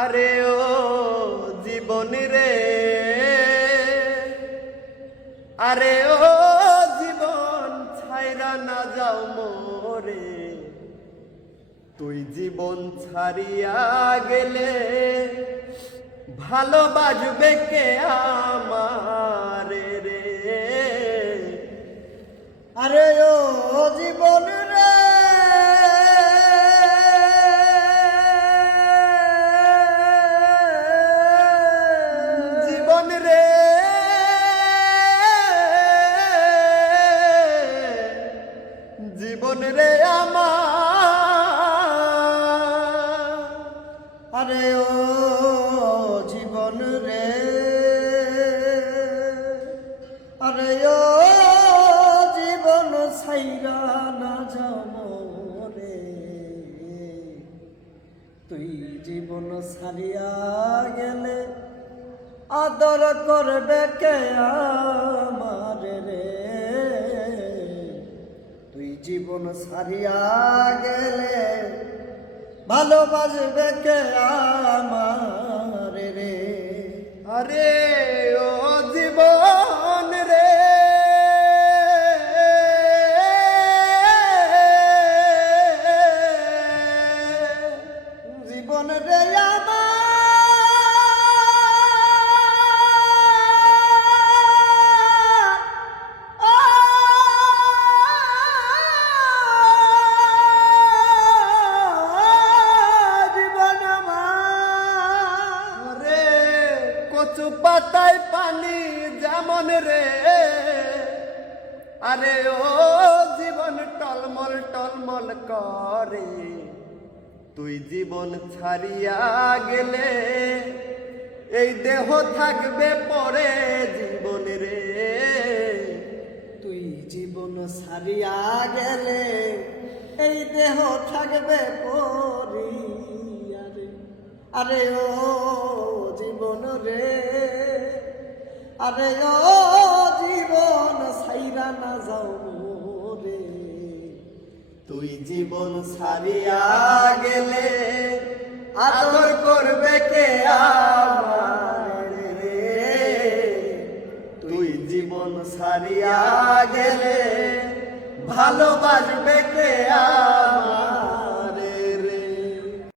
আরে ও জীবন রে, আরে ও জীবন ছাইরা না যাও মোরে। তুই জীবন ছাড়িয়া গেলে ভালোবাসবে কে আমারে রে। আরে ও জীবন রে, জীবন রে, জীবন রে আমার। আরে ও জীবন রে, আরে ও জীবন ছাইরা না যাও রে। তুই জীবন ছাড়িয়া গেলে আদর করবে কে আমার রে। তুই জীবন ছাড়িয়া গেলে ভালোবাসবে কে আমার রে। আরে ও জীবন রে, জীবন রে আমার, জীবন আমার রে কচু পাতায় পানি যেমন রে। আরে ও জীবন টলমল টলমল করে। তুই জীবন ছাড়িয়া গেলে এই দেহ থাকবে পরে জীবন রে। তুই জীবন ছাড়িয়া গেলে এই দেহ থাকবে পরিয়া রে। আরে ও জীবন রে, আরে ও জীবন ছাইরা না যাও রে। তুই জীবন ছাড়িয়া গেলে আদর করবে কে আমার রে। তুই জীবন ছাড়িয়া গেলে ভালোবাসবে কে